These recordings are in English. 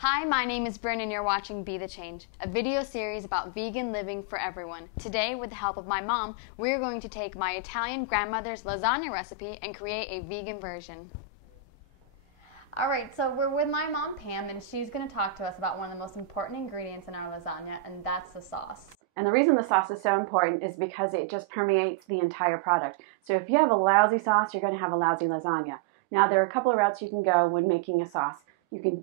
Hi, my name is Brynn and you're watching Be the Change, a video series about vegan living for everyone. Today, with the help of my mom, we're going to take my Italian grandmother's lasagna recipe and create a vegan version. Alright, so we're with my mom Pam and she's going to talk to us about one of the most important ingredients in our lasagna, and that's the sauce. And the reason the sauce is so important is because it just permeates the entire product. So if you have a lousy sauce, you're going to have a lousy lasagna. Now there are a couple of routes you can go when making a sauce. You can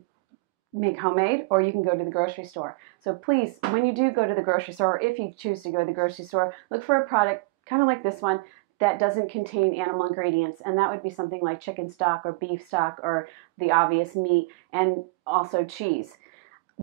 make homemade, or you can go to the grocery store. So please, when you do go to the grocery store, or if you choose to go to the grocery store, look for a product kind of like this one that doesn't contain animal ingredients, and that would be something like chicken stock or beef stock or the obvious meat, and also cheese.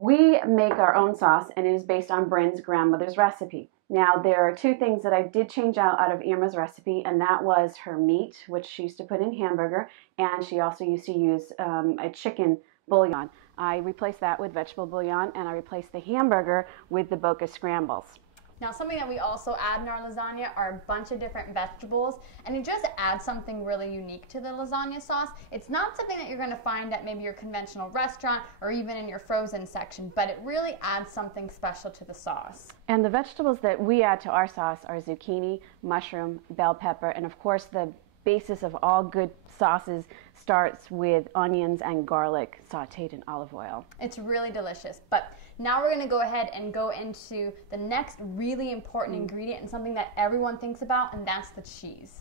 We make our own sauce, and it is based on Brynn's grandmother's recipe. Now, there are two things that I did change out of Irma's recipe, and that was her meat, which she used to put in hamburger, and she also used to use a chicken bouillon. I replaced that with vegetable bouillon, and I replaced the hamburger with the Boca scrambles. Now, something that we also add in our lasagna are a bunch of different vegetables, and it just adds something really unique to the lasagna sauce. It's not something that you're going to find at maybe your conventional restaurant or even in your frozen section, but it really adds something special to the sauce. And the vegetables that we add to our sauce are zucchini, mushroom, bell pepper, and of course the basis of all good sauces starts with onions and garlic sauteed in olive oil. It's really delicious. But now we're going to go ahead and go into the next really important ingredient and something that everyone thinks about, and that's the cheese.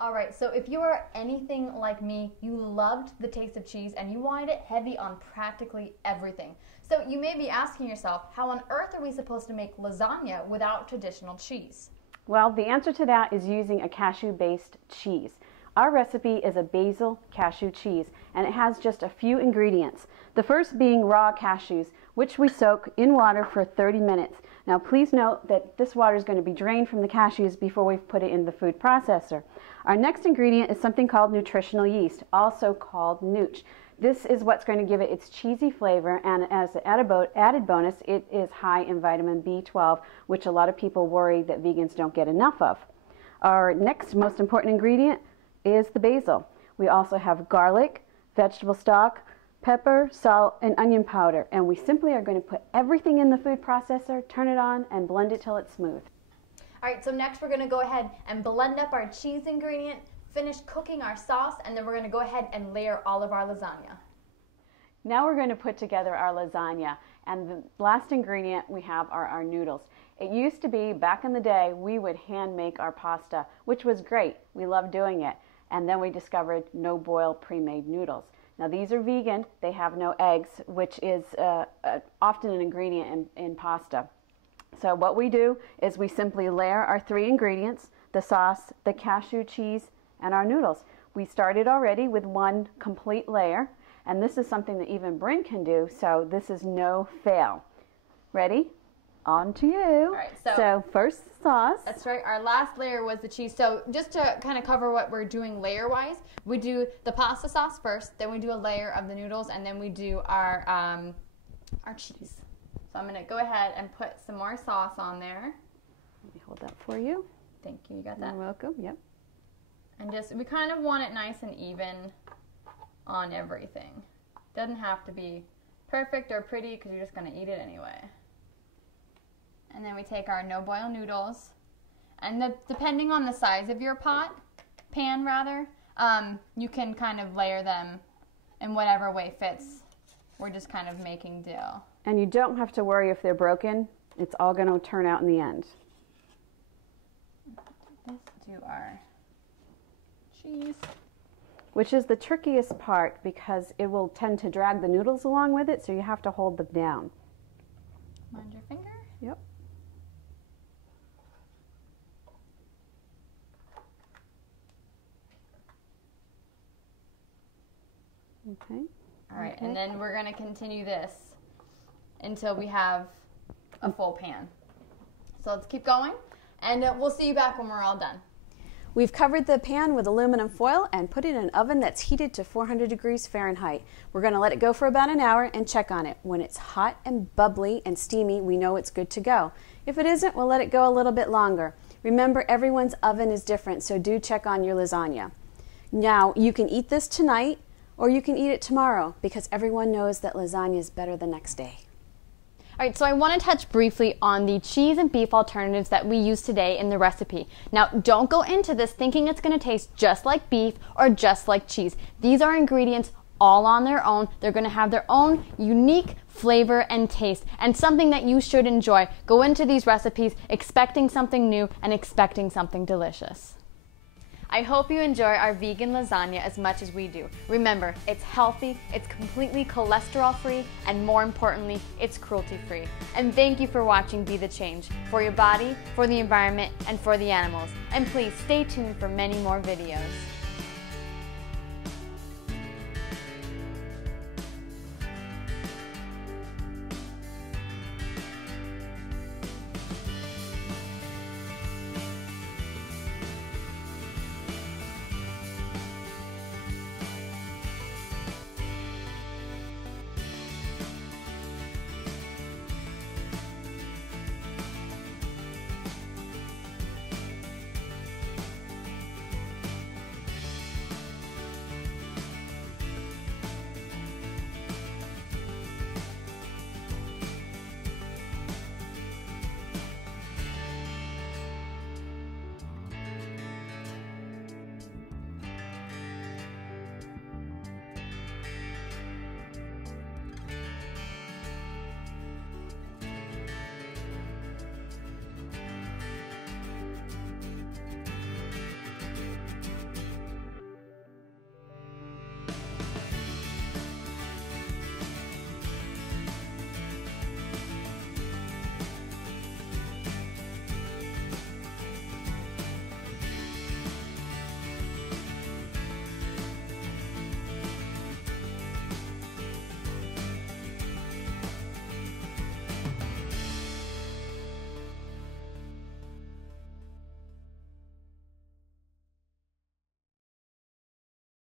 Alright, so if you are anything like me, you loved the taste of cheese and you wanted it heavy on practically everything. So you may be asking yourself, how on earth are we supposed to make lasagna without traditional cheese? Well, the answer to that is using a cashew-based cheese. Our recipe is a basil cashew cheese, and it has just a few ingredients. The first being raw cashews, which we soak in water for 30 minutes. Now, please note that this water is going to be drained from the cashews before we put it in the food processor. Our next ingredient is something called nutritional yeast, also called nooch. This is what's going to give it its cheesy flavor, and as an added bonus, it is high in vitamin B12, which a lot of people worry that vegans don't get enough of. Our next most important ingredient is the basil. We also have garlic, vegetable stock, pepper, salt, and onion powder, and we simply are going to put everything in the food processor, turn it on, and blend it till it's smooth. Alright, so next we're going to go ahead and blend up our cheese ingredient, finish cooking our sauce, and then we're going to go ahead and layer all of our lasagna. Now we're going to put together our lasagna, and the last ingredient we have are our noodles. It used to be, back in the day, we would hand make our pasta, which was great. We loved doing it. And then we discovered no-boil pre-made noodles. Now these are vegan, they have no eggs, which is often an ingredient in pasta. So what we do is we simply layer our three ingredients, the sauce, the cashew cheese, and our noodles. We started already with one complete layer, and this is something that even Brynn can do, so this is no fail. Ready? On to you. All right, so first sauce. That's right. Our last layer was the cheese. So just to kind of cover what we're doing layer-wise, we do the pasta sauce first, then we do a layer of the noodles, and then we do our cheese. So I'm going to go ahead and put some more sauce on there. Let me hold that for you. Thank you. You got that? You're welcome. Yep. And just, we kind of want it nice and even on everything. Doesn't have to be perfect or pretty because you're just going to eat it anyway. And then we take our no-boil noodles, and depending on the size of your pan, you can kind of layer them in whatever way fits. We're just kind of making do. And you don't have to worry if they're broken. It's all going to turn out in the end. Let's do our cheese. Which is the trickiest part because it will tend to drag the noodles along with it, so you have to hold them down. Mind your finger. Yep. Okay. All right, and then we're going to continue this until we have a full pan. So let's keep going, and we'll see you back when we're all done. We've covered the pan with aluminum foil and put it in an oven that's heated to 400 degrees Fahrenheit. We're going to let it go for about an hour and check on it. When it's hot and bubbly and steamy, we know it's good to go. If it isn't, we'll let it go a little bit longer. Remember, everyone's oven is different, so do check on your lasagna. Now, you can eat this tonight Or you can eat it tomorrow because everyone knows that lasagna is better the next day. All right, so I want to touch briefly on the cheese and beef alternatives that we use today in the recipe. Now, don't go into this thinking it's going to taste just like beef or just like cheese. These are ingredients all on their own. They're going to have their own unique flavor and taste, and something that you should enjoy. Go into these recipes expecting something new and expecting something delicious. I hope you enjoy our vegan lasagna as much as we do. Remember, it's healthy, it's completely cholesterol-free, and more importantly, it's cruelty-free. And thank you for watching Be the Change, for your body, for the environment, and for the animals. And please stay tuned for many more videos.